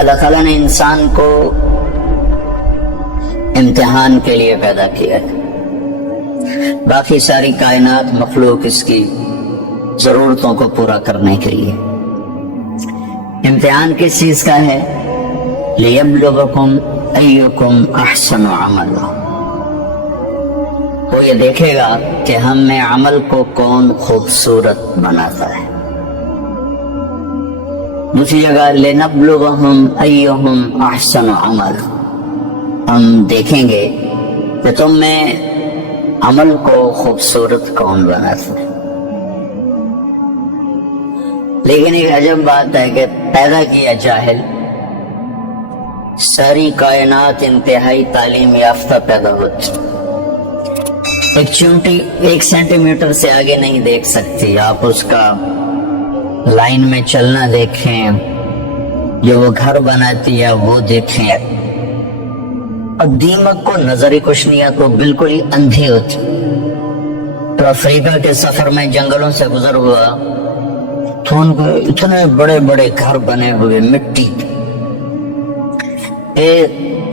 اللہ تعالیٰ نے انسان کو امتحان کے لیے پیدا کیا ہے، باقی ساری کائنات مخلوق اس کی ضرورتوں کو پورا کرنے کے لیے۔ امتحان کس چیز کا ہے؟ لِيَبْلُوَكُمْ أَيُّكُمْ أَحْسَنُ عَمَلًا، وہ یہ دیکھے گا کہ ہم میں عمل کو کون خوبصورت بناتا ہے۔ دوسری جگہ لِنَبْلُوَهُمْ أَيُّهُمْ أَحْسَنُ عَمَلًا، ہم دیکھیں گے کہ تم میں عمل کو خوبصورت کون بناتا ہے۔ لیکن ایک عجب بات ہے کہ پیدا کیا جاہل، ساری کائنات انتہائی تعلیم یافتہ پیدا ہوتی، ایک چونٹی 1 سینٹی میٹر سے آگے نہیں دیکھ سکتی، آپ اس کا لائن میں چلنا دیکھیں، جو وہ گھر بناتی ہے وہ دیکھیں، اور دیمک کو نظر ہی کچھ نہیں آتا، بالکل ہی اندھی ہوتی۔ تو افریقہ کے سفر میں جنگلوں سے گزر ہوا تو ان کو اتنے بڑے بڑے گھر بنے ہوئے مٹی کے،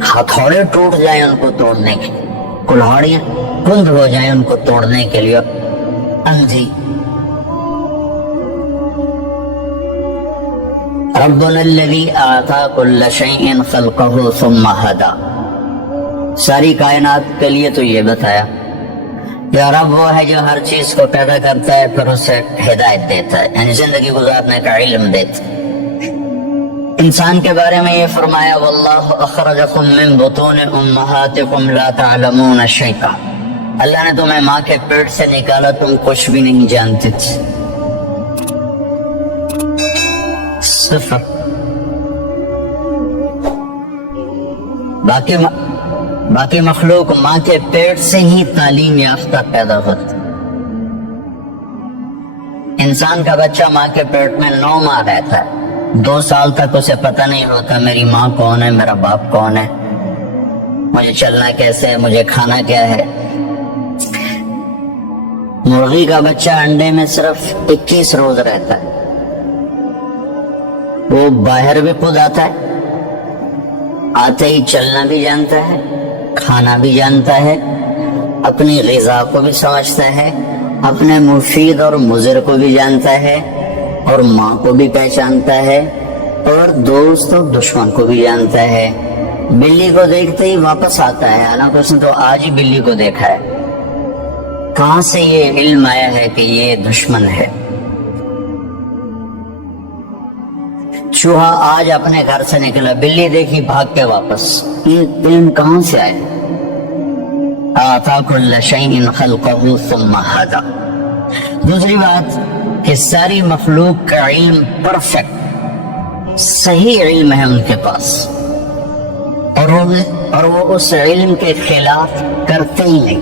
ہتھوڑے ٹوٹ جائیں ان کو توڑنے کے، کلہاڑیاں کند ہو جائیں ان کو توڑنے کے لیے، اندھی۔ ربنا الذی اعطى كل شیء خلقه ثم هدى، ساری کائنات کے لیے تو یہ بتایا یا رب وہ ہے جو ہر چیز کو پیدا کرتا ہے پھر اسے ہدایت دیتا ہے، یعنی زندگی گزارنے کا علم دیتا ہے۔ انسان کے بارے میں یہ فرمایا واللہ اخرجکم من بطون امہاتکم لا تعلمون شیئا، اللہ نے تمہیں ماں کے پیٹ سے نکالا، تم کچھ بھی نہیں جانتے تھے، صفر۔ باقی مخلوق ماں کے پیٹ سے ہی تعلیم یافتہ پیدا ہوتا، انسان کا بچہ ماں کے پیٹ میں 9 ماہ رہتا ہے، 2 سال تک اسے پتہ نہیں ہوتا میری ماں کون ہے، میرا باپ کون ہے، مجھے چلنا کیسے ہے، مجھے کھانا کیا ہے۔ مرغی کا بچہ انڈے میں صرف 21 روز رہتا ہے، وہ باہر بھی خود آتا ہے، آتے ہی چلنا بھی جانتا ہے، کھانا بھی جانتا ہے، اپنی غذا کو بھی سمجھتا ہے، اپنے مفید اور مضر کو بھی جانتا ہے، اور ماں کو بھی پہچانتا ہے، اور دوست اور دشمن کو بھی جانتا ہے۔ بلی کو دیکھتے ہی واپس آتا ہے، حالانکہ اس نے تو آج ہی بلی کو دیکھا ہے۔ کہاں سے یہ علم آیا ہے کہ یہ دشمن ہے؟ چوہا آج اپنے گھر سے نکلا، بلی دیکھی بھاگ کے واپس، یہ علم کہاں سے آئے؟ آتا کل شیء خلقه ثم هدى۔ دوسری بات کہ ساری مخلوق کا علم پرفیکٹ صحیح علم ہے ان کے پاس، اور وہ اس علم کے خلاف کرتے ہی نہیں،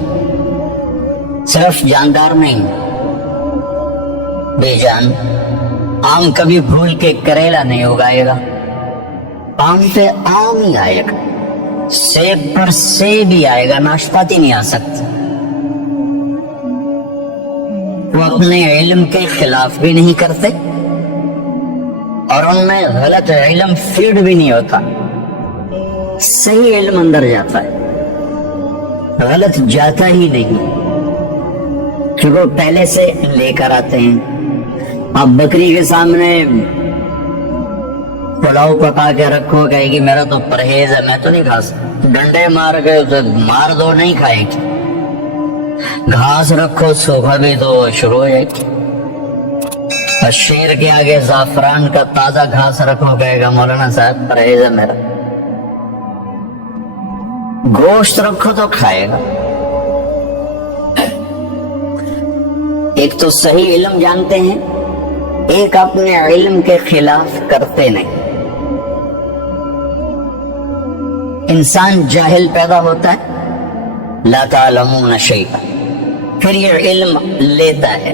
صرف جاندار نہیں، بے جان۔ آم کبھی بھول کے کریلا نہیں اگائے گا، آم پہ آم ہی آئے گا، سیب پر سیب ہی آئے گا، ناشپاتی نہیں آ سکتی۔ وہ اپنے علم کے خلاف بھی نہیں کرتے، اور ان میں غلط علم فیڈ بھی نہیں ہوتا، صحیح علم اندر جاتا ہے، غلط جاتا ہی نہیں، کہ وہ پہلے سے لے کر آتے ہیں۔ آپ بکری کے سامنے پلاؤ پکا کے رکھو، کہے گی میرا تو پرہیز ہے، میں تو نہیں کھا سکتا، ڈنڈے مار کے اسے مار دو نہیں کھائے گی، گھاس رکھو سوکھا بھی تو شروع ہو جائے گی، اور شیر کے آگے زعفران کا تازہ گھاس رکھو، کہے گا مولانا صاحب پرہیز ہے میرا۔ گوشت رکھو تو کھائے گا۔ ایک تو صحیح علم جانتے ہیں، ایک اپنے علم کے خلاف کرتے نہیں۔ انسان جاہل پیدا ہوتا ہے، لا تعلمون شیئا، پھر یہ علم لیتا ہے،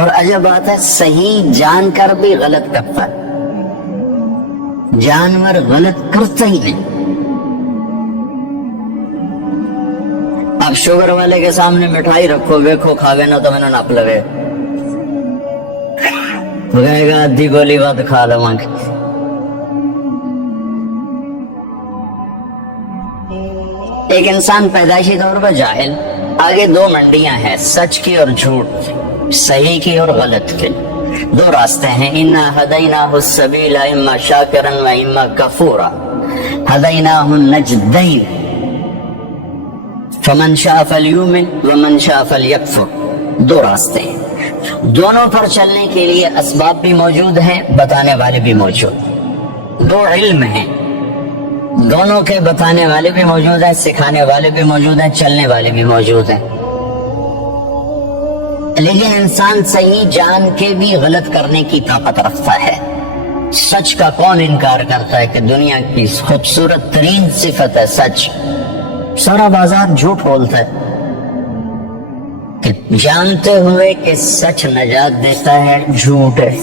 اور عجب بات ہے صحیح جان کر بھی غلط کرتا ہے، جانور غلط کرتا ہی نہیں۔ آپ شوگر والے کے سامنے مٹھائی رکھو، ویکھو کھاوے نہ تو میں نے ناپ لگے، وہ کہے گا ادھی گولی بات کھا لوں گی، ایک انسان پیدائشی طور پر جاہل، آگے دو منڈیاں ہیں، سچ کی اور جھوٹ، صحیح کی اور غلط کی، دو راستے ہیں۔ انا ہدیناہ السبیل اما شاکرا و اما کفورا ہدیناہ النجدین فمن شاء فلیؤمن ومن شاء فلیکفر، دو راستے ہیں، دونوں پر چلنے کے لیے اسباب بھی موجود ہیں، بتانے والے بھی موجود، دو علم ہیں، دونوں کے بتانے والے بھی موجود ہیں، سکھانے والے بھی موجود ہیں، چلنے والے بھی موجود ہیں، لیکن انسان صحیح جان کے بھی غلط کرنے کی طاقت رکھتا ہے۔ سچ کا کون انکار کرتا ہے کہ دنیا کی خوبصورت ترین صفت ہے سچ، سارا بازار جھوٹ بولتا ہے، کہ جانتے ہوئے کہ سچ نجات دیتا ہے جھوٹ ہے۔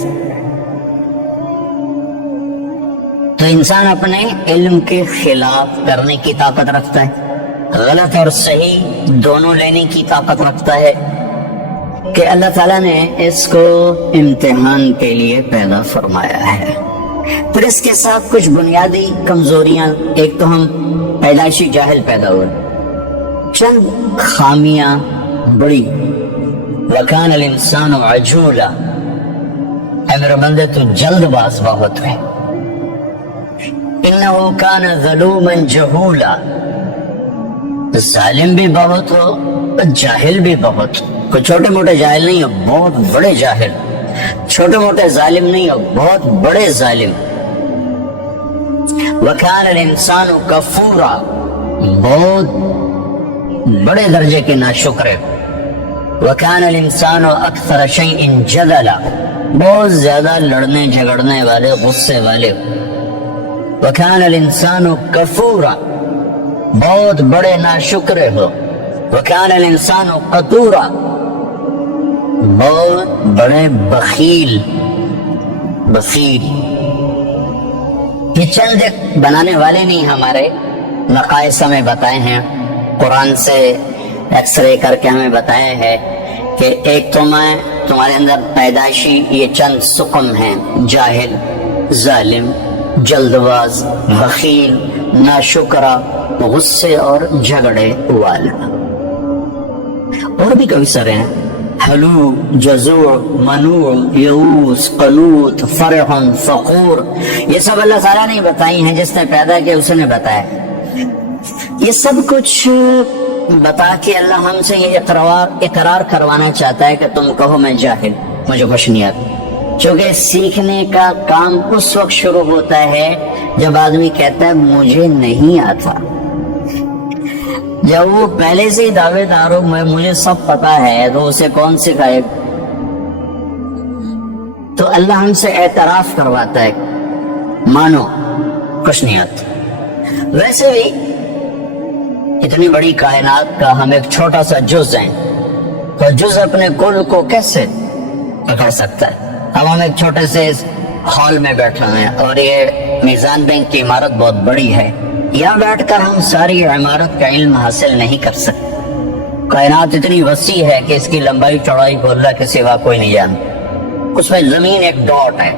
تو انسان اپنے علم کے خلاف کرنے کی طاقت رکھتا ہے، غلط اور صحیح دونوں لینے کی طاقت رکھتا ہے، کہ اللہ تعالیٰ نے اس کو امتحان کے لیے پیدا فرمایا ہے۔ پھر اس کے ساتھ کچھ بنیادی کمزوریاں، ایک تو ہم پیدائشی جاہل پیدا ہوئے، چند خامیاں بڑی، وَكَانَ الْإِنسَانُ عَجُولًا، اے میرے بندے تو جلد باز بہت ہے، إِنَّهُ كَانَ ظَلُومًا جَهُولًا، ظالم بھی بہت ہو، جاہل بھی بہت، کوئی چھوٹے موٹے جاہل نہیں ہو، بہت بڑے جاہل، چھوٹے موٹے ظالم نہیں ہو، بہت بڑے ظالم۔ وَكَانَ الْإِنسَانُ كَفُورًا، بہت بڑے درجے کے ناشکر ہے۔ وَكَانَ الْإِنسَانُ أَكْثَرَ شَيْءٍ جَدَلًا، بہت زیادہ لڑنے جھگڑنے والے، غصے والے۔ وَكَانَ الْإِنسَانُ كَفُورًا، بہت بڑے ناشکر ہو۔ وَكَانَ الْإِنسَانُ قَتُورًا، بہت بڑے بخیل۔ یہ چند بنانے والے نہیں، ہمارے نقائص ہمیں بتائے ہیں، قرآن سے ایکس رے کر کے ہمیں بتایا ہے کہ ایک تمہارے اندر پیدائشی یہ چند سقم ہیں، جاہل، ظالم، جلد باز، بخیل، ناشکرا، غصے اور جھگڑے والا۔ اور بھی کئی سارے ہیں، حلو، جزوع، منوع، یئوس، قنوط، فرح، فخور، یہ سب اللہ تعالیٰ نے بتائی ہیں، جس نے پیدا کیا اس نے بتایا۔ یہ سب کچھ بتا کے اللہ ہم سے یہ اقرار کروانا چاہتا ہے کہ تم کہو میں جاہل، مجھے کچھ نہیں آتا۔ چونکہ سیکھنے کا کام اس وقت شروع ہوتا ہے جب آدمی کہتا ہے مجھے نہیں آتا۔ جب وہ پہلے سے ہی دعوے دار ہو مجھے سب پتا ہے تو اسے کون سکھائے؟ تو اللہ ہم سے اعتراف کرواتا ہے، مانو کچھ نہیں آتا۔ ویسے بھی اتنی بڑی کائنات کا ہم ایک چھوٹا سا جز ہیں، تو جز اپنے کل کو کیسے پکڑ سکتا ہے؟ اب ہم ایک چھوٹے سے ہال میں بیٹھے ہیں اور یہ میزان بینک کی عمارت بہت بڑی ہے، یہاں بیٹھ کر ہم ساری عمارت کا علم حاصل نہیں کر سکتے۔ کائنات اتنی وسیع ہے کہ اس کی لمبائی چوڑائی کو اللہ کے سوا کوئی نہیں جانتا۔ اس میں زمین ایک ڈاٹ ہے،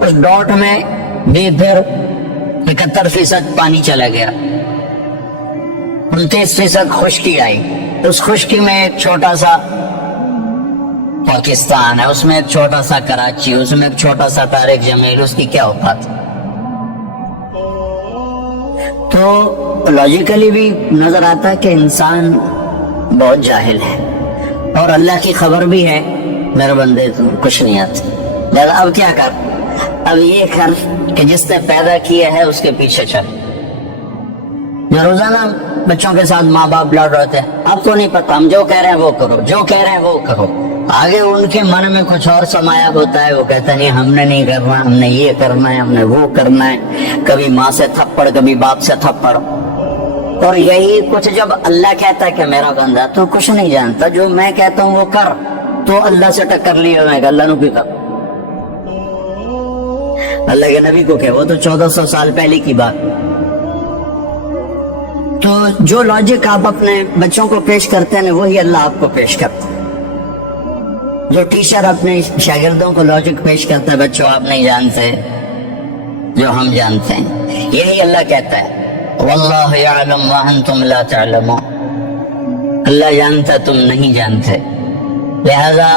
اس ڈاٹ میں بھی پھر 71% پانی چلا گیا، 29% خشکی آئی، اس خشکی میں ایک چھوٹا سا پاکستان ہے، اس میں ایک چھوٹا سا کراچی، اس میں ایک چھوٹا سا طارق جمیل، اس کی کیا اوقات؟ تو لاجیکلی بھی نظر آتا ہے کہ انسان بہت جاہل ہے، اور اللہ کی خبر بھی ہے میرے بندے تو کچھ نہیں آتا۔ لہذا اب کیا کر؟ اب یہ کر کہ جس نے پیدا کیا ہے اس کے پیچھے چل۔ جو روزانہ بچوں کے ساتھ ماں باپ لڑ رہے تھے، آپ کو نہیں پتا، ہم جو کہہ رہے ہیں وہ کرو، جو کہہ رہے ہیں وہ کرو، آگے ان کے من میں کچھ اور سمایا ہوتا ہے، وہ کہتا نہیں ہم نے نہیں کرنا، ہم نے یہ کرنا ہے، ہم نے وہ کرنا ہے، کبھی ماں سے تھپڑ، کبھی باپ سے تھپڑ۔ اور یہی کچھ جب اللہ کہتا ہے کہ میرا بندہ تو کچھ نہیں جانتا، جو میں کہتا ہوں وہ کر، تو اللہ سے ٹکر لیا میں کہ اللہ نو بھی کر۔ اللہ کے نبی کو کہ وہ تو 1400 سال پہلے کی بات۔ تو جو لاجک آپ اپنے بچوں کو پیش کرتے ہیں وہی اللہ آپ کو پیش کرتا ہے۔ جو ٹیچر اپنے شاگردوں کو لاجک پیش کرتا ہے، بچوں آپ نہیں جانتے جو ہم جانتے ہیں، یہی اللہ کہتا ہے واللہ یعلم وانتم لا تعلمون، اللہ جانتا تم نہیں جانتے۔ لہذا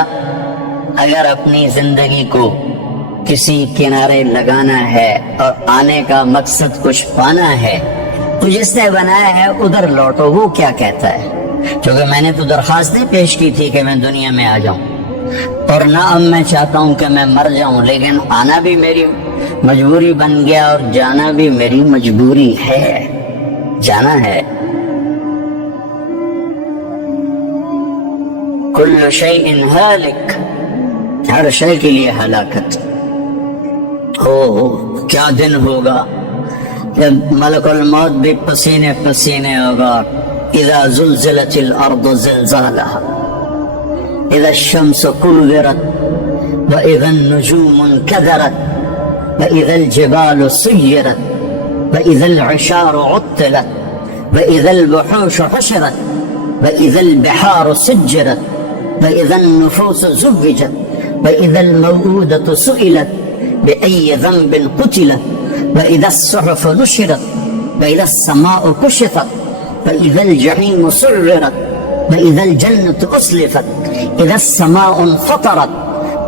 اگر اپنی زندگی کو کسی کنارے لگانا ہے اور آنے کا مقصد کچھ پانا ہے تو جس نے بنایا ہے ادھر لوٹو، وہ کیا کہتا ہے؟ کیونکہ میں نے تو درخواست نہیں پیش کی تھی کہ میں دنیا میں آ جاؤں، اور نہ اب میں چاہتا ہوں کہ میں مر جاؤں، لیکن آنا بھی میری مجبوری بن گیا اور جانا بھی میری مجبوری ہے، جانا ہے۔ کل شیء ہالک، ہر شے کے لیے ہلاکت ہو۔ کیا دن ہوگا جب ملک الموت بھی پسینے پسینے ہوگا۔ اذا زلزلت الارض زلزالها، اذا الشمس كورت، واذا النجوم انكدرت، واذا الجبال سيرت، واذا العشار عطلت، واذا الوحوش حشرت، واذا البحار سجرت، واذا النفوس زوجت، واذا الموءودة سئلت بأي ذنب قتلت، واذا الصحف نشرت، واذا السماء كشطت، واذا الجحيم سعرت، واذا الجنة أزلفت، اذا السماء انفطرت،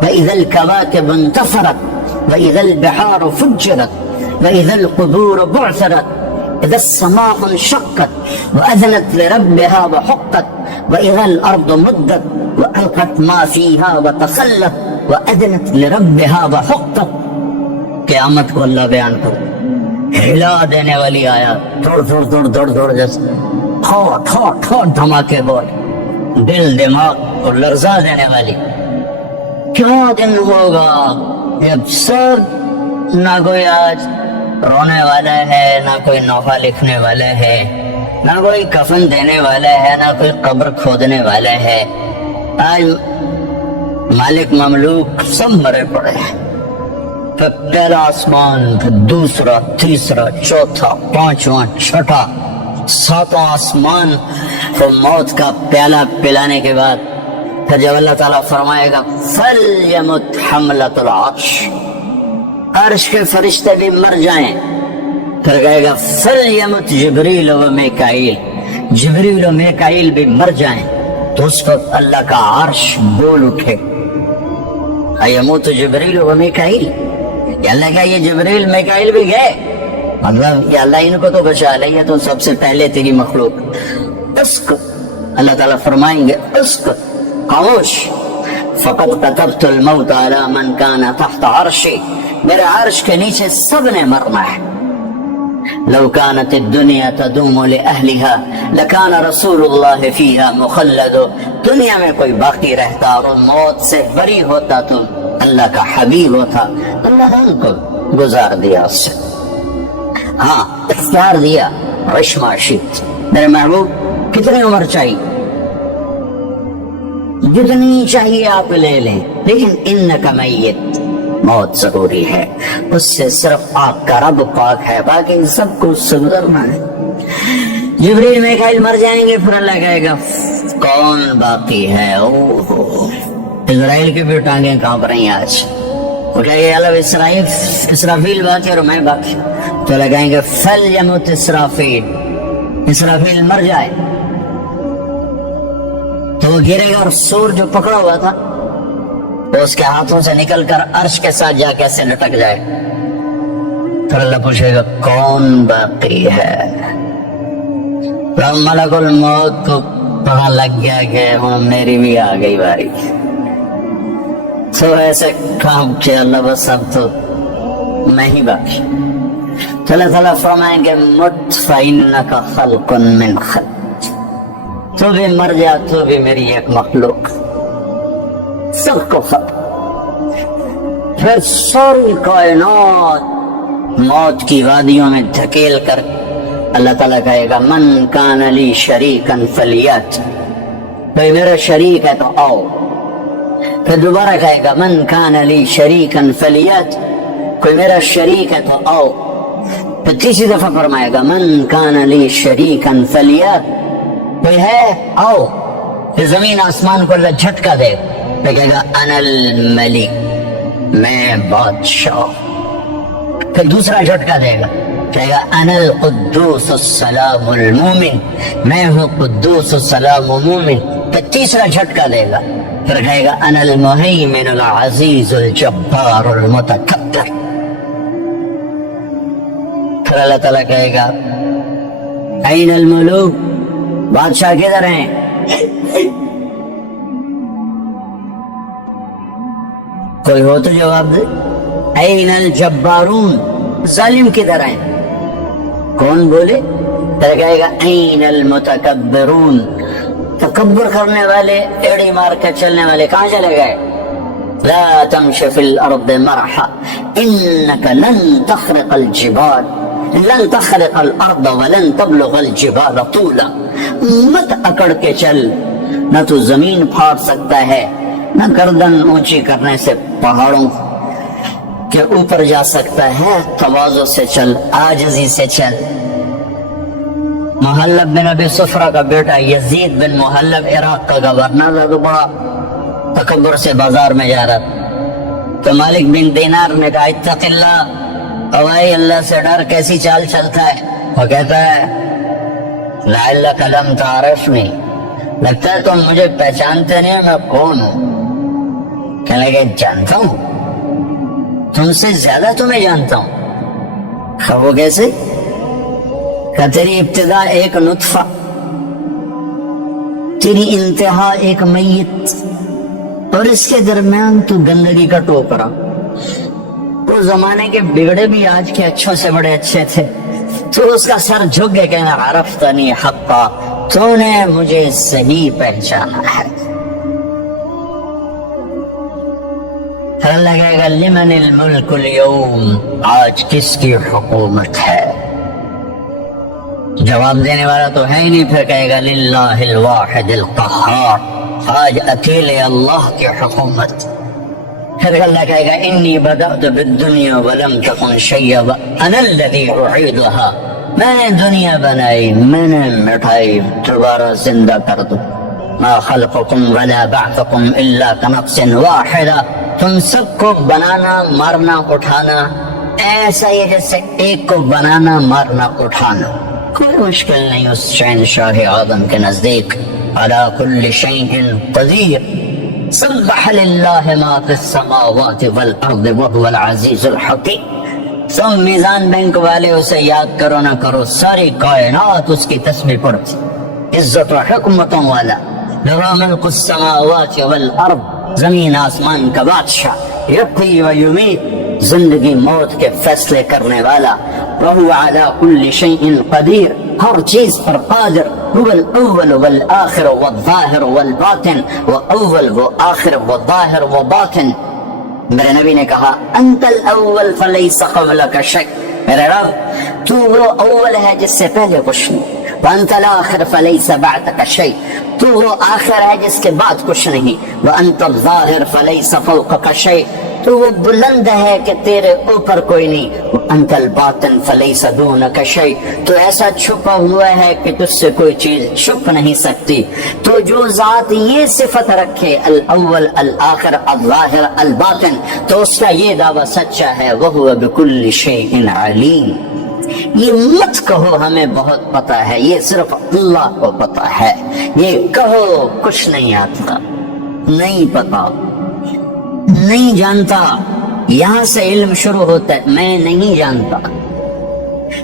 واذا الكواكب انتثرت، واذا البحار فجرت، واذا القبور بعثرت، اذا السماء انشقت واذنت لربها وحقت، واذا الارض مدت والقت ما فيها وتخلت واذنت لربها وحقت۔ قیامت کو اللہ بیان کر ہلا دینے والی آیات، دوڑ دوڑ دوڑ دوڑ دوڑ جیسے ٹھوٹ ٹھوٹ ٹھوٹ دھماکے بول، دل دماغ کو لرزا دینے والی۔ کیا دن ہوگا جب سب نہ کوئی آج رونے والا ہے، نہ کوئی نوحہ لکھنے والا ہے، نہ کوئی کفن دینے والا ہے، نہ کوئی قبر کھودنے والا ہے۔ آج مالک مملوک سب مرے پڑے ہیں، پھر پہلا آسمان، پھر دوسرا، تیسرا، چوتھا، پانچواں، چھٹا، ساتواں آسمان کو موت کا پیالہ پلانے کے بعد پھر جب اللہ تعالیٰ فرمائے گا فَلْيَمُتْ حَمْلَةُ الْعَرْشِ، عرش کے فرشتے بھی مر جائیں، پھر کہے گا فَلْيَمُتْ جبریل و میکائیل، جبریل و میکائیل بھی مر جائیں، تو اس وقت اللہ کا عرش بول اٹھے۔ ایموت جبریل و میکائیل، یا اللہ کا یہ جبریل میکائیل بھی گئے، مطلب یا اللہ ان کو تو بچا لے، یہ تو سب سے پہلے تیری مخلوق۔ اسکت، اللہ تعالیٰ فرمائیں گے اسکت، خاموش، فقد كتبت الموت على من كان تحت عرشی، میرے عرش کے نیچے سب نے مرنا ہے۔ لو كانت الدنيا تدوم لأهلها لكان رسول الله فيها مخلد، دنیا میں کوئی باقی رہتا اور موت سے بری ہوتا تو اللہ کا حبیب ہوتا، اللہ نے ان کو گزار دیا اس سے۔ ہاں اختیار دیا، عش ما شئت، میرے محبوب کتنی عمر چاہیے؟ جتنی چاہیے آپ لے لیں، لیکن انک میت، موت ضروری ہے، اس سے صرف آپ کا رب پاک ہے، باقی سب کو اس سے گزرنا ہے۔ جبریل میکائیل مر جائیں گے، پھر اللہ کہے گا کون باقی ہے؟ اوہ، اسرائیل کی بھی ٹانگیں کانپ رہی ہیں آج، وہ کہے گا اللہ اسرافیل باقی اور میں باقی، تو لگائیں گے فَلْيَمُتْ اسرافیل، اسرافیل مر جائے تو وہ گرے گا اور سور جو پکڑا ہوا تھا وہ اس کے ہاتھوں سے نکل کر عرش کے ساتھ جا کیسے لٹک جائے، پھر اللہ پوچھے گا کون باقی ہے؟ ملک الموت کو پتا لگ گیا کہ ہوں میری بھی آ گئی باری، تو ایسے کام کہ اللہ بس اب تو میں ہی باقی۔ تو اللہ تعالیٰ فرمائیں گے مت فإنک خلق من خلق، تو بھی مر جا، تو بھی میری ایک مخلوق، سب کو ختم۔ پھر ساری کائنات موت کی وادیوں میں دھکیل کر اللہ تعالیٰ کہے گا من کان لی شریکا فلیات، بھئی میرا شریک ہے تو آؤ۔ پھر دوبارہ کہے گا من کان لی شریکا فلیات، کوئی میرا شریک ہے تو آؤ۔ پھر تیسری دفعہ فرمائے گا من کان لی شریکا فلیات، کوئی ہے آؤ۔ پھر زمین آسمان کو اللہ جھٹکا دے، پھر کہے گا انا الملک، میں بادشاہ، پھر دوسرا جھٹکا دے گا، کہے گا انا القدوس السلام المومن، میں ہوں قدوس السلام مومن، پھر تیسرا جھٹکا دے گا، پھر کہے گا انا المہیمن العزیز الجبار المتکبر، پھر اللہ تعالیٰ کہے گا این الملوک، بادشاہ کدھر ہیں؟ کوئی ہو تو جواب دے۔ این الجبارون، ظالم کدھر ہیں؟ کون بولے؟ پھر کہے گا این المتکبرون، تکبر کرنے والے، ایڑی مار کر چلنے والے کہاں چلے گئے؟ لا تمشي في الارض مرحا انك لن تخرق الجبال، لن تخرق الارض ولن تبلغ الجبال طولا، مت اکڑ کے چل، نہ تو زمین پھاڑ سکتا ہے، نہ گردن اونچی کرنے سے پہاڑوں کے اوپر جا سکتا ہے، تواضع سے چل، عاجزی سے چل۔ محلب بن ابی صفرہ کا بیٹا یزید بن محلب عراق کا گورنر تھا، تو بڑا تکبر سے بازار میں جا رہا تھا، تو مالک بن دینار نے کہا اتق اللہ، اوائے اللہ سے ڈر، کیسی چال چلتا ہے؟ وہ کہتا ہے لعلک لم تعرفنی، لگتا ہے تم مجھے پہچانتے نہیں، میں کون ہوں؟ کہنے لگے جانتا ہوں، تم سے زیادہ تمہیں جانتا ہوں۔ وہ کیسے؟ کہ تیری ابتدا ایک نطفہ، تیری انتہا ایک میت، اور اس کے درمیان تو گندگی کا ٹوکرا۔ وہ زمانے کے بگڑے بھی آج کے اچھوں سے بڑے اچھے تھے، تو اس کا سر جھک کے کہنا عرفتنی حقا، تو نے مجھے صحیح پہچانا ہے۔ اللہ کہے گا لمن الملک اليوم، آج کس کی حکومت ہے؟ جواب دینے والا تو ہے ہی نہیں، پھر کہے گا للہ الواحد القہار، آج اکیلے اللہ کی حکومت۔ پھر اللہ کہے گا انی بدأت بالدنیا ولم تکن شیئا انا الذی اعیدها، میں نے دنیا بنائی، میں نے مٹھائی، دوبارہ زندہ کر دوں۔ ما خلقکم ولا بعثکم الا کنفس واحدہ، تم سب کو بنانا، مارنا، اٹھانا ایسا ہی جیسے ایک کو بنانا، مارنا، اٹھانا، کوئی مشکل نہیں اس شہنشاہ آدم کے نزدیک۔ علی کل شیء قدیر، سبح للہ ما فی السماوات والارض وهو العزیز الحکیم۔ تم میزان بینک والے اسے یاد کرو نہ کرو، ساری کائنات اس کی تسبیح پڑھتی، عزت و حکمتوں والا۔ لہ ملک السماوات والارض، زمین آسمان کا بادشاہ، یحیی و یمیت، زندگی موت کے فیصلے کرنے والا۔ وہو علی کل شیء قدیر، ہر چیز پر قادر۔ هو الاول والآخر والظاہر والباطن، وہ اول، وہ آخر، وہ ظاہر، وہ باطن۔ میرے نبی نے کہا انت الاول فلیس قبلک شیء، میرے رب تو وہ اول ہے جس سے پہلے کچھ نہیں، وانت الاخر فلیس بعدک شیء، تو وہ آخر ہے جس کے بعد کچھ نہیں، وانت الظاہر فلیس فوقک شیء، تو وہ بلند ہے کہ تیرے اوپر کوئی نہیں، وانت الباطن فلیس دونک شیء، تو ایسا چھپا ہوا ہے کہ تجھ سے کوئی چیز چھپ نہیں سکتی۔ تو جو ذات یہ صفت رکھے الاول الآخر الظاہر الباطن، تو اس کا یہ دعویٰ سچا ہے، وہو بکل شیء علیم۔ یہ مت کہو ہمیں بہت پتہ ہے، یہ صرف اللہ کو پتہ ہے، یہ کہو کچھ نہیں آتا، نہیں پتا، نہیں جانتا، یہاں سے علم شروع ہوتا ہے، میں نہیں جانتا۔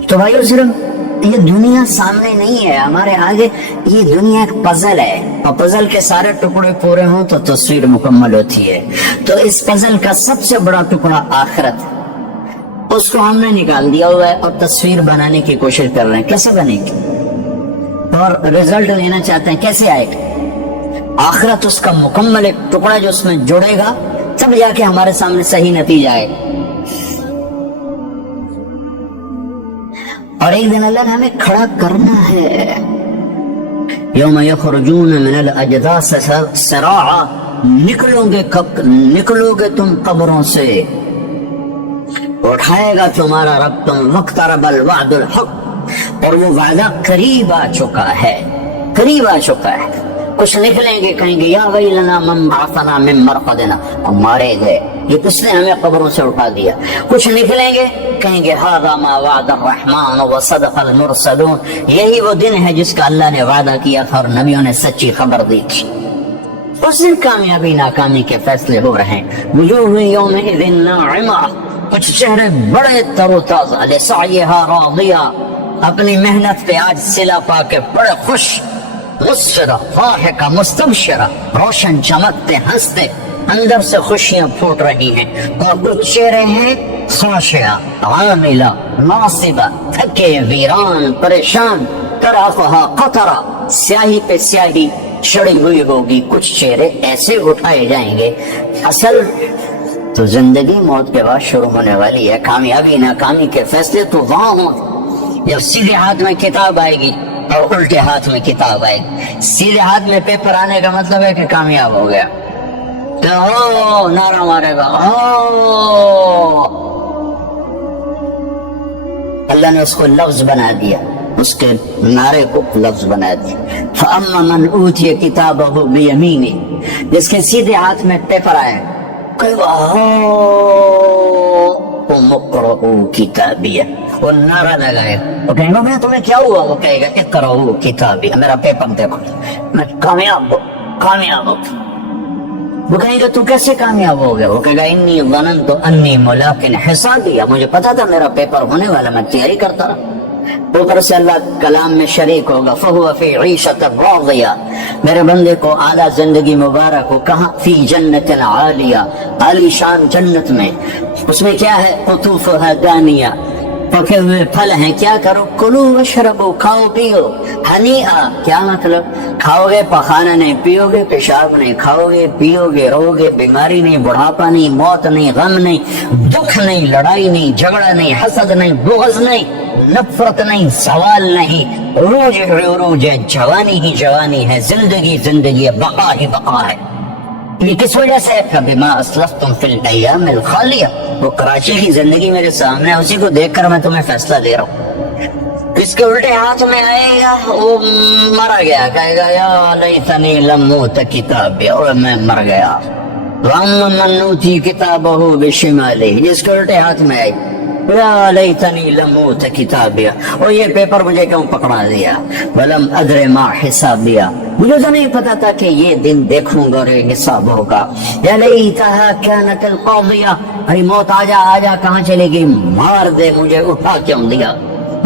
تو بھائیو صرف یہ دنیا سامنے نہیں ہے ہمارے آگے، یہ دنیا ایک پزل ہے، اور پزل کے سارے ٹکڑے پورے ہوں تو تصویر مکمل ہوتی ہے۔ تو اس پزل کا سب سے بڑا ٹکڑا آخرت ہے، اس کو ہم نے نکال دیا ہوا ہے اور تصویر بنانے کی کوشش کر رہے ہیں، کیسے بنے گی اور رزلٹ لینا چاہتے ہیں، کیسے آئے گا؟ آخرت اس کا مکمل ایک ٹکڑا جو اس میں جڑے گا، تب جا کے ہمارے سامنے صحیح نتیجہ آئے۔ اور ایک دن اللہ نے ہمیں کھڑا کرنا ہے، یوم یخرجون من الاجداث سراعا، نکلو گے تم قبروں سے، اٹھائے گا تمہارا رب تم، واقترب الوعد الحق، اور وہ وعدہ قریب آ چکا ہے، قریب آ چکا ہے۔ کچھ نکلیں گے کہیں گے یا ویلنا من بعثنا من مرقدنا، ہم مارے گئے، یہ کس نے ہمیں قبروں سے اٹھا دیا۔ کچھ نکلیں گے کہیں گے ھذا ما وعد الرحمن وصدق المرسلون، یہی وہ دن ہے جس کا اللہ نے وعدہ کیا تھا اور نبیوں نے سچی خبر دی تھی۔ اس دن کامیابی ناکامی کے فیصلے ہو رہے ہیں۔ وجوہ یومئذ ناعمہ، کچھ چہرے بڑے تر و تازہ، لسعیہا راضیہ، اپنی محنت پہ آج صلہ پا کے بڑے خوش، مسرہ ضاحکہ مستبشرہ، روشن چمکتے ہنستے، اندر سے خوشیاں پھوٹ رہی ہیں۔ اور کچھ چہرے ہیں خاشعہ عاملہ ناصبہ، تھکے ویران پریشان، تراقہا قطرہ، سیاہی پہ سیاہی چڑی ہوئی ہوگی۔ کچھ چہرے ایسے اٹھائے جائیں گے، اصل تو زندگی موت کے بعد شروع ہونے والی ہے، کامیابی ناکامی کے فیصلے تو وہاں ہوں جب سیدھے ہاتھ میں کتاب آئے گی اور الٹے ہاتھ میں کتاب آئے گی۔ سیدھے ہاتھ میں پیپر آنے کا مطلب ہے کہ کامیاب ہو گیا، تو نعرہ مارے گا اللہ نے اس کو لفظ بنا دیا، اس کے نعرے کو لفظ بنا دیا۔ فَأَمَّا مَنْ أُوتِيَ كِتَابَهُ بِيَمِينِهِ، جس کے سیدھے ہاتھ میں پیپر آئے اقرؤوا کتابیہ، وہ نعرہ لگائے، وہ کہیں گے تمہیں کیا ہوا؟ وہ کہے گا اقرؤوا کتابیہ، میرا پیپر دیکھو، میں کامیاب ہو۔ وہ کہیں گے تو کیسے کامیاب ہو گیا؟ وہ کہے گا انی ظننت انی ملاق حسابیہ، مجھے پتا تھا میرا پیپر ہونے والا، میں تیاری کرتا رہا۔ اوپر سے اللہ کلام میں شریک ہوگا، فَهُوَ فِي عِيشَةٍ رَاضِيَةٍ، میرے بندے کو اعلیٰ زندگی مبارک ہو۔ کہاں؟ فی جنت عالیہ، عالی شان جنت میں، اس میں کیا ہے؟ قطوفها دانیہ، پکے ہوئے پھل ہیں، کیا کرو؟ کلو وشربو، کھاؤ پیو، ہنیئا، کیا مطلب؟ کھاؤ گے پخانا نہیں، پیو گے پیشاب نہیں، کھاؤ گے پیو گے رو گے، بیماری نہیں، بڑھاپا نہیں، موت نہیں، غم نہیں، دکھ نہیں، لڑائی نہیں، جھگڑا نہیں، حسد نہیں، بغض نہیں، نفرت نہیں، سوال نہیں، عروج عروج ہے، جوانی ہی جوانی ہے، زندگی ہے، بقا ہی بقا ہے۔ یہ کس وجہ سے؟ فَبِمَا أَسْلَفْتُمْ فِي الْأَيَّامِ الْخَالِيَةِ، وہ کراچی کی زندگی میرے سامنے ہے، اسی کو دیکھ کر میں تمہیں فیصلہ دے رہا ہوں۔ اس کے الٹے ہاتھ میں آئے گا، وہ مرا گیا، کہے گا یا لیتنی لم اوت کتابیہ، اور میں مر گیا۔ وَأَمَّا مَنْ أُوتِیَ کِتَابَهُ بِشِمَالِهِ، جس کے الٹے ہاتھ میں آئی یا لیتنی لم اوت کتابیہ، اور یہ پیپر مجھے کیوں پکڑا دیا؟ وَلَمْ أَدْرِ مَا حِسَابِیہ، مجھے تو نہیں پتا تھا کہ یہ دن دیکھوں گا اور یہ حساب ہوگا۔ یا لیتہا کانت القاضیہ، ارے موت آجا کہاں چلے گی؟ مار دے مجھے، اٹھا کیوں دیا؟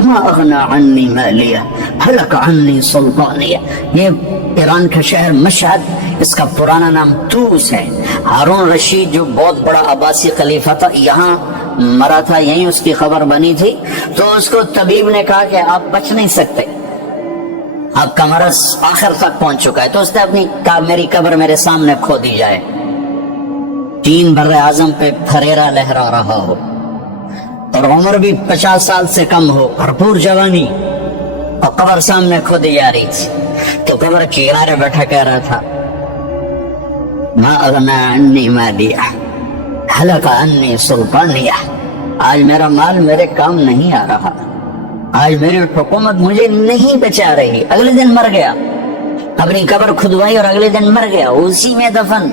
ما اغنی عنی مالیہ ہلک عنی سلطانیہ، یہ ایران کا شہر مشہد، اس کا پرانا نام طوس ہے۔ ہارون رشید جو بہت بڑا عباسی خلیفہ تھا، یہاں مرا تھا، یہیں اس کی خبر بنی تھی، تو اس کو طبیب نے کہا کہ آپ بچ نہیں سکتے، آپ کا مرض آخر تک پہنچ چکا ہے، تو اس نے اپنی میری قبر میرے سامنے کھو دی جائے، 3 بر اعظم پہ پھریرا لہرا رہا ہو اور عمر بھی 50 سال سے کم ہو، بھرپور جوانی، اور قبر سامنے کھو دی جا رہی تھی، تو قبر کے کنارے بیٹھا کہہ رہا تھا ما اغنی عنی مالیہ ہلک عنی سلطانیہ، آج میرا مال میرے کام نہیں آ رہا، آج میری حکومت مجھے نہیں بچا رہی۔ اگلے دن مر گیا، اپنی قبر کھدوائی اور اگلے دن مر گیا، اسی میں دفن۔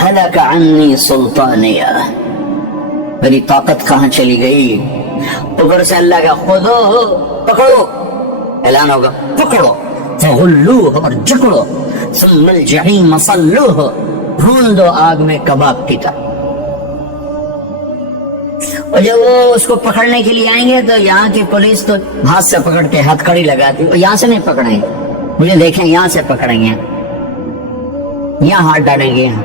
ہلک عنی سلطانیہ، میری طاقت کہاں چلی گئی؟ اوپر سے اللہ کا خودو، پکڑو، اعلان ہوگا پکڑو، فغلوہ، اور جکڑو، ثم الجحیم صلوہ، بھون دو آگ میں کباب کی طرح۔ اور جب وہ اس کو پکڑنے کے لیے آئیں گے تو یہاں کی پولیس تو ہاتھ سے پکڑ کے ہتھ کڑی لگاتی، وہ یہاں سے نہیں پکڑیں گے، مجھے دیکھیں یہاں سے پکڑیں گے، یہاں ہاتھ ڈالیں گے یہاں،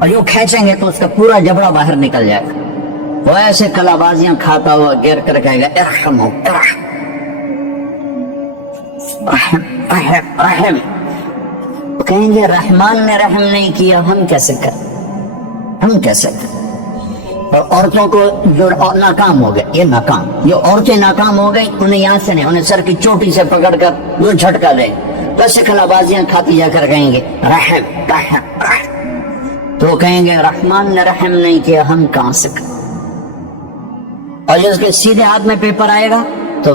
اور جو کھینچیں گے تو اس کا پورا جبڑا باہر نکل جائے گا، وہ ایسے کلا بازیاں کھاتا ہوا گر کر کہے گا ارحمو ارحم رحم رحم رحم، کہیں گے رحمان نے رحم نہیں کیا، ہم کیسے کریں؟ اور عورتوں کو جو ناکام ہو گئے، یہ ناکام، جو عورتیں ناکام ہو گئی، انہیں یہاں سے نہیں، انہیں سر کی چوٹی سے پکڑ کر وہ جھٹکا دیں، بس کلا بازیاں کھاتی جا کر کہیں گے رحم رحم رحم، تو کہیں گے رحمان نے رحم نہیں کیا، ہم کہاں سے کریں؟ اور جب اس کے سیدھے ہاتھ میں پیپر آئے گا تو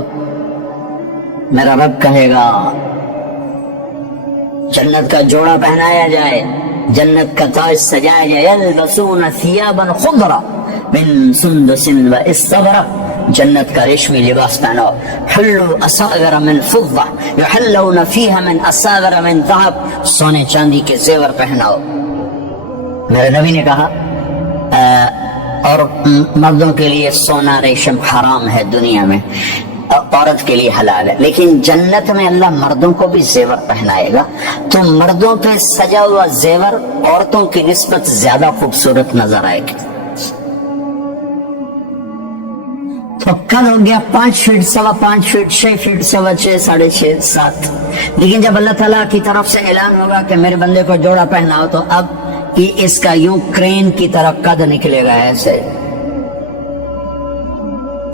میرا رب کہے گا جنت کا جوڑا پہنایا جائے, جنت کا تاج سجایا جائے, یلبسون ثیابا خضرا من سندس و استبرق, جنت کا ریشمی لباس پہنو, حلوا اساور من فضہ یحلون فیہا من اساور من ذہب, سونے چاندی کے زیور پہناؤ. میرے نبی نے کہا اور مردوں کے لیے سونا ریشم حرام ہے دنیا میں, عورت کے لیے حلال ہے, لیکن جنت میں اللہ مردوں کو بھی زیور پہنائے گا, تو مردوں پہ سجا ہوا زیور عورتوں کی نسبت زیادہ خوبصورت نظر آئے گا. تو کل ہو گیا 5 فٹ, 5.25 فٹ, 6 فٹ, 6.25, 6.5, 7, لیکن جب اللہ تعالیٰ کی طرف سے اعلان ہوگا کہ میرے بندے کو جوڑا پہناؤ, تو اب یہ اس کا یوں کرین کی طرح قد نکلے گا ایسے,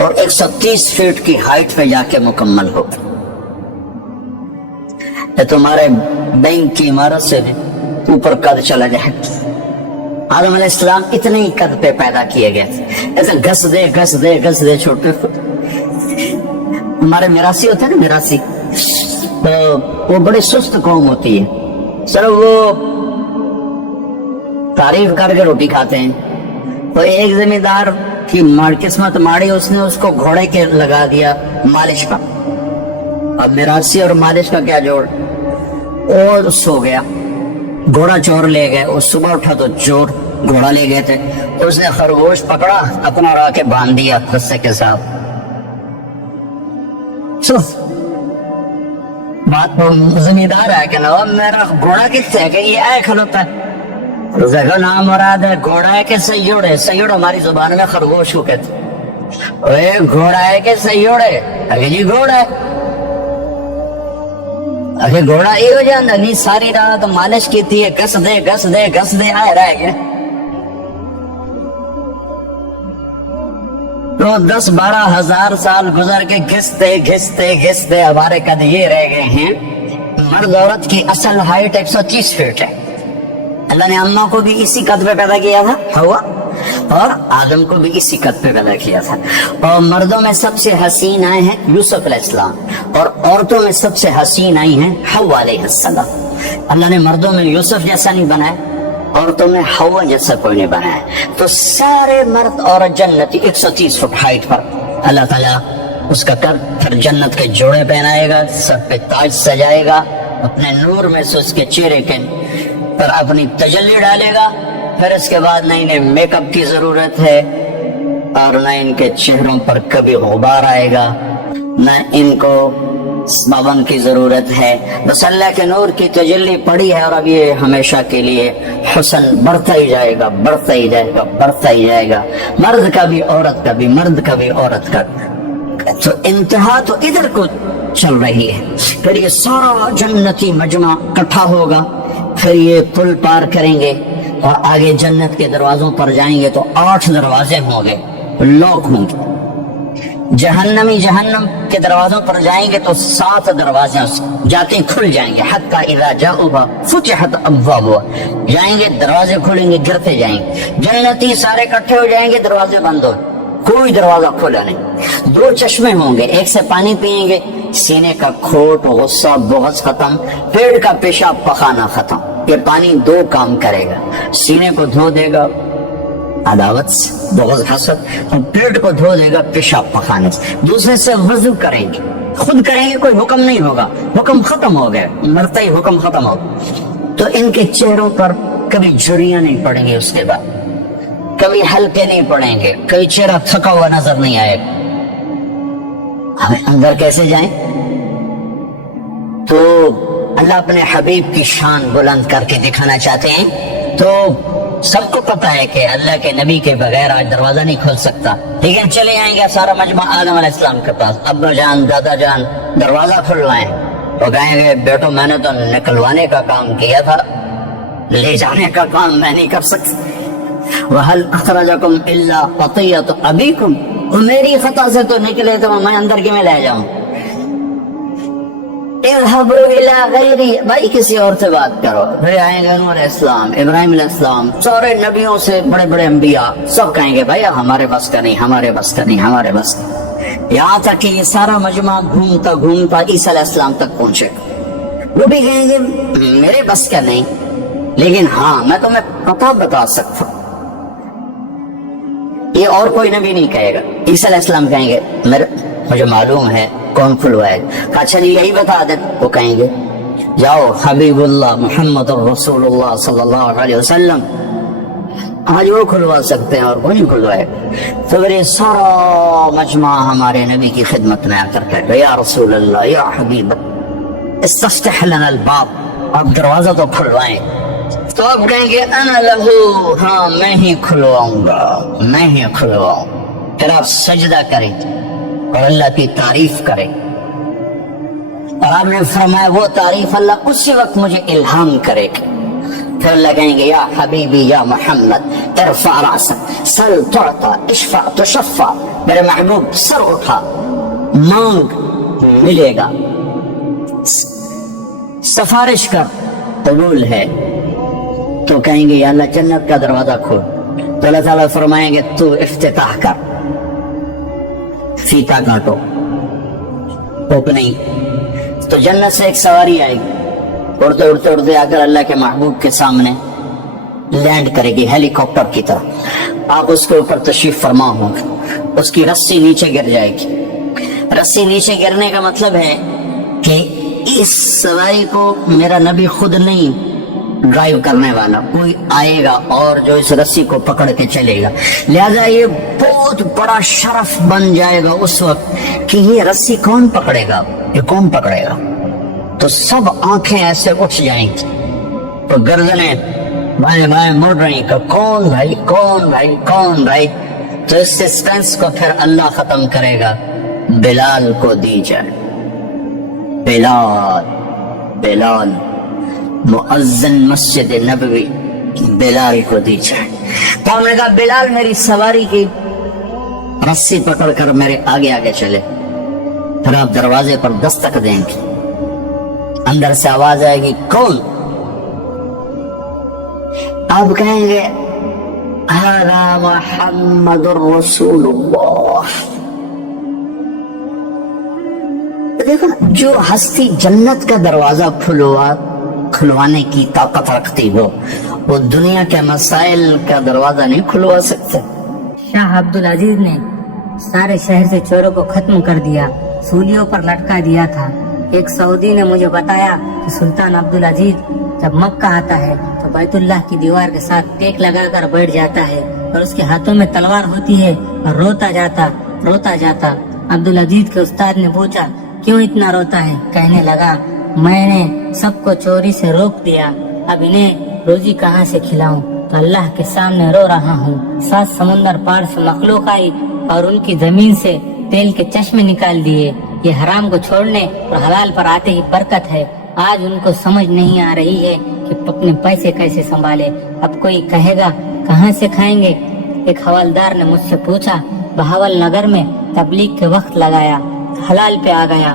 اور 130 فٹ کی ہائٹ پہ جا کے مکمل ہوگا. تمہارے بینک کی عمارت سے بھی اوپر قد چلا جائے. آدم علیہ السلام اتنے ہی قد پہ پیدا کیے گئے تھے, ایسے گھس دے چھوٹے. ہمارے میراثی ہوتے ہیں نا, میراثی, تو وہ بڑے سست قوم ہوتی ہے, سر وہ تعریف کر کے روٹی کھاتے ہیں. تو ایک زمیندار کی قسمت ماڑی, اس نے اس کو گھوڑے کے لگا دیا مالش کا. اب میراثی اور مالش کا کیا جوڑ, اور سو گیا, گھوڑا چور لے گئے. وہ صبح اٹھا تو چور گھوڑا لے گئے تھے, اس نے خرگوش پکڑا اپنا را کے باندھ دیا رسے کے ساتھ. بات زمیندار ہے کہ نواب میرا گھوڑا کس سے ہے کہ یہ آئے کھلوتا ہے, نام مراد ہے گھوڑا ہے کہ سیوڑ ہے. سیوڑ ہماری زبان میں خرگوش کو کہتے ہیں. گھوڑا ہے کہ سیوڑ ہے, اگر جی گھوڑا ہے, اگر گھوڑا یہ ہو جانا نہیں ساری رات مالش کی تھی, گس دے آئے رہ گئے. تو 10-12 ہزار سال گزر کے گھستے ہمارے قد یہ رہ گئے ہیں. مرد عورت کی اصل ہائٹ 130 فٹ ہے. اللہ نے اماں کو بھی اسی قد پہ پیدا کیا تھا, ہوا, اور آدم کو بھی اسی قد پہ پیدا کیا تھا. اور مردوں میں سب سے حسین آئے ہیں یوسف علیہ السلام, اور عورتوں میں سب سے حسین آئی ہیں حوا علیہ السلام. اللہ نے مردوں میں یوسف جیسا نہیں بنایا, عورتوں میں حوا جیسا کوئی نہیں بنایا. تو سارے مرد عورت جنتی 130 فٹ ہائٹ پر اللہ تعالیٰ اس کا کر پھر جنت کے جوڑے پہنائے گا, سر پہ تاج سجائے گا, اپنے نور میں سے اس کے چہرے کے پر اپنی تجلی ڈالے گا. پھر اس کے بعد نہ انہیں میک اپ کی ضرورت ہے, اور نہ ان کے چہروں پر کبھی غبار آئے گا, نہ ان کو صابن کی ضرورت ہے. بس اللہ کے نور کی تجلی پڑی ہے, اور اب یہ ہمیشہ کے لیے حسن بڑھتا ہی جائے گا, بڑھتا ہی جائے گا, بڑھتا ہی جائے گا. مرد کا بھی عورت کا بھی, مرد کا بھی عورت کا. تو انتہا تو ادھر کو چل رہی ہے. پھر یہ سارا جنتی مجمع اکٹھا ہوگا, پھر یہ پل پار کریں گے اور آگے جنت کے دروازوں پر جائیں گے تو 8 دروازے ہوں گے, لوگ ہوں گے. جہنمی جہنم کے دروازوں پر جائیں گے تو 7 دروازے جاتے کھل جائیں گے. حتی اذا جاؤہا فتحت ابوابہا, جائیں گے دروازے کھلیں گے, گرتے جائیں گے. جنتی سارے اکٹھے ہو جائیں گے, دروازے بند ہو, کوئی دروازہ کھلا نہیں. 2 چشمے ہوں گے, ایک سے پانی پیئیں گے, سینے کا کھوٹ غصہ بغض ختم, پیٹ کا پیشاب پخانا ختم. یہ پانی 2 کام کرے گا, سینے کو دھو دے گا عداوت سے, بغض حسد, اور پیٹ کو دھو دے گا پیشاب پخانے سے. دوسرے سے وضو کریں گے, خود کریں گے, کوئی حکم نہیں ہوگا, حکم ختم ہو گئے, مرتے ہی حکم ختم ہو. تو ان کے چہروں پر کبھی جھریاں نہیں پڑیں گے, اس کے بعد کبھی ہلکے نہیں پڑیں گے, کبھی چہرہ تھکا ہوا نظر نہیں آئے گا. ہمیں اندر کیسے جائیں؟ تو اللہ اپنے حبیب کی شان بلند کر کے دکھانا چاہتے ہیں. تو سب کو پتا ہے کہ اللہ کے نبی کے بغیر آج دروازہ نہیں کھل سکتا. ٹھیک ہے, چلے آئیں گے سارا مجمع آدم علیہ السلام کے پاس. ابا جان, دادا جان, دروازہ کھلوائیں. تو کہیں گے بیٹو میں نے تو نکلوانے کا کام کیا تھا, لے جانے کا کام میں نہیں کر سکتا. وَهَلْ أَخْرَجَكُمْ إِلَّا قَطِيَّةُ أَبِيكُمْ, میری خطا سے تو نکلے تو میں اندر کی میں لے جاؤں. اذهبوا الى غیری, بھائی کسی اور سے بات کرو. پھر آئیں گے نوح علیہ السلام, ابراہیم علیہ السلام, سارے نبیوں سے بڑے بڑے انبیاء, سب کہیں گے بھائی ہمارے بس کا نہیں, ہمارے بس کا نہیں, ہمارے بس کا. یہاں تک کہ یہ سارا مجمع گھومتا گھومتا عیسیٰ علیہ السلام تک پہنچے گا۔ وہ بھی کہیں گے میرے بس کا نہیں، لیکن ہاں میں تمہیں پتہ بتا سکتا ہوں، یہ اور کوئی نبی نہیں کہے گا۔ عیسیٰ علیہ السلام کہیں گے مجھے معلوم ہے کون کھلوائے گا۔ اچھا جی یہی بتا دے، وہ کہیں گے جاؤ حبیب اللہ محمد الرسول اللہ صلی اللہ علیہ وسلم، آج وہ کھلوا سکتے ہیں اور وہ نہیں کھلوائے گا۔ تو پھر یہ سارا مجمع ہمارے نبی کی خدمت میں آ کر کہے گا یا رسول اللہ یا حبیب استفتح لنا الباب، آپ دروازہ تو کھلوائیں۔ تو آپ کہیں گے انا لہو، ہاں میں ہی کھلواؤں گا، میں ہی کھلواؤں۔ پھر آپ سجدہ کریں اور اللہ کی تعریف کریں، اور آپ نے فرمایا وہ تعریف اللہ اسی وقت مجھے الہام کرے گا۔ پھر اللہ کہیں گے یا حبیبی یا محمد ارفع راسک سل تعطا اشفع تشفع، میرے محبوب سر اٹھا مانگ ملے گا، سفارش کر قبول ہے۔ تو کہیں گے یا اللہ جنت کا دروازہ کھول، تو اللہ تعالیٰ فرمائیں گے تو افتتاح کر، فیتا کاٹو، اوپننگ۔ تو جنت سے ایک سواری آئے گی، اڑتے اڑتے اڑتے آ کر اللہ کے محبوب کے سامنے لینڈ کرے گی ہیلی کاپٹر کی طرح۔ آپ اس کے اوپر تشریف فرما ہوں گے، اس کی رسی نیچے گر جائے گی۔ رسی نیچے گرنے کا مطلب ہے کہ اس سواری کو میرا نبی خود نہیں ڈرائیو کرنے والا، کوئی آئے گا اور جو اس رسی کو پکڑ کے چلے گا۔ لہذا یہ بہت بڑا شرف بن جائے گا اس وقت کہ یہ رسی کون پکڑے گا، یہ کون پکڑے گا۔ تو سب آنکھیں ایسے اٹھ جائیں گی، تو گردنیں بائیں بائیں مڑ رہی کہ کون بھائی کون بھائی کون بھائی۔ تو اس سسپینس کو پھر اللہ ختم کرے گا، بلال کو دی جائے، بلال بلال مؤذن مسجد نبوی، بلال کو دی جائے۔ تو ہم نے کہا بلال میری سواری کی رسی پکڑ کر میرے آگے آگے چلے۔ پھر آپ دروازے پر دستک دیں گے، اندر سے آواز آئے گی کون؟ آپ کہیں گے ھذا محمد الرسول اللہ۔ دیکھو جو ہستی جنت کا دروازہ کھلوانے کی طاقت رکھتی ہو، وہ دنیا کے مسائل کا دروازہ نہیں کھلوا سکتے۔ شاہ عبدالعزیز نے سارے شہر سے چوروں کو ختم کر دیا، سولیوں پر لٹکا دیا تھا۔ ایک سعودی نے مجھے بتایا کہ سلطان عبدالعزیز جب مکہ آتا ہے تو بیت اللہ کی دیوار کے ساتھ ٹیک لگا کر بیٹھ جاتا ہے، اور اس کے ہاتھوں میں تلوار ہوتی ہے، اور روتا جاتا۔ عبدالعزیز کے استاد نے پوچھا کیوں اتنا روتا ہے؟ کہنے لگا میں نے سب کو چوری سے روک دیا، اب انہیں روزی کہاں سے کھلاؤں، تو اللہ کے سامنے رو رہا ہوں۔ 7 سمندر پار سے مخلوق آئی اور ان کی زمین سے تیل کے چشمے نکال دیے۔ یہ حرام کو چھوڑنے اور حلال پر آتے ہی برکت ہے۔ آج ان کو سمجھ نہیں آ رہی ہے کہ اپنے پیسے کیسے سنبھالے۔ اب کوئی کہے گا کہاں سے کھائیں گے؟ ایک حوالدار نے مجھ سے پوچھا، بہاول نگر میں تبلیغ کے وقت لگایا، حلال پہ آ گیا،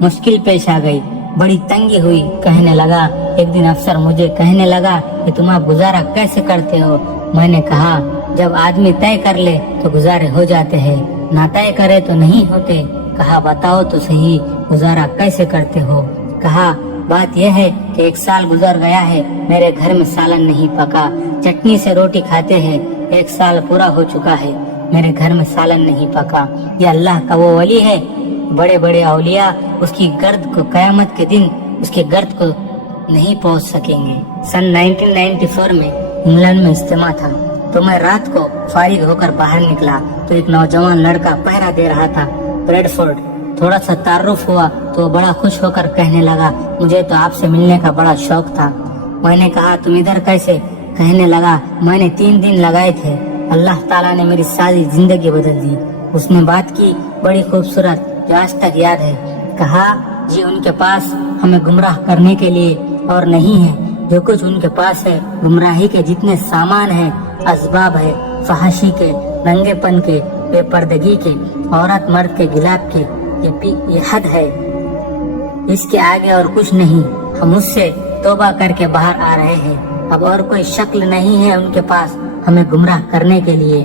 مشکل پیش آ گئی، بڑی تنگی ہوئی۔ کہنے لگا ایک دن افسر مجھے کہنے لگا کہ تم آپ گزارا کیسے کرتے ہو؟ میں نے کہا جب آدمی طے کر لے تو گزارے ہو جاتے ہیں، نہ طے کرے تو نہیں ہوتے۔ کہا بتاؤ تو صحیح گزارا کیسے کرتے ہو؟ کہا بات یہ ہے کہ 1 سال گزر گیا ہے، میرے گھر میں سالن نہیں پکا، چٹنی سے روٹی کھاتے ہیں، 1 سال پورا ہو چکا ہے، میرے گھر میں سالن نہیں پکا۔ یہ اللہ کا وہ ولی ہے، بڑے بڑے اولیاء اس کی گرد کو قیامت کے دن اس کے گرد کو نہیں پہنچ سکیں گے۔ سن 1994 میں انگلینڈ میں اجتماع تھا، تو میں رات کو فارغ ہو کر باہر نکلا تو ایک نوجوان لڑکا پہرا دے رہا تھا بریڈفورڈ۔ تھوڑا سا تعارف ہوا تو وہ بڑا خوش ہو کر کہنے لگا مجھے تو آپ سے ملنے کا بڑا شوق تھا۔ میں نے کہا تم ادھر کیسے؟ کہنے لگا میں نے 3 دن لگائے تھے، اللہ تعالیٰ نے میری ساری زندگی بدل دی۔ اس نے بات کی بڑی خوبصورت جو آج تک یاد ہے۔ کہا جی ان کے پاس ہمیں گمراہ کرنے کے لیے اور نہیں ہے، جو کچھ ان کے پاس ہے گمراہی کے جتنے سامان ہیں، اسباب ہے، فحاشی کے، ننگے پن کے، بے پردگی کے، عورت مرد کے گلاپ کے، یہ حد ہے، اس کے آگے اور کچھ نہیں۔ ہم اس سے توبہ کر کے باہر آ رہے ہیں، اب اور کوئی شکل نہیں ہے ان کے پاس ہمیں گمراہ کرنے کے لیے،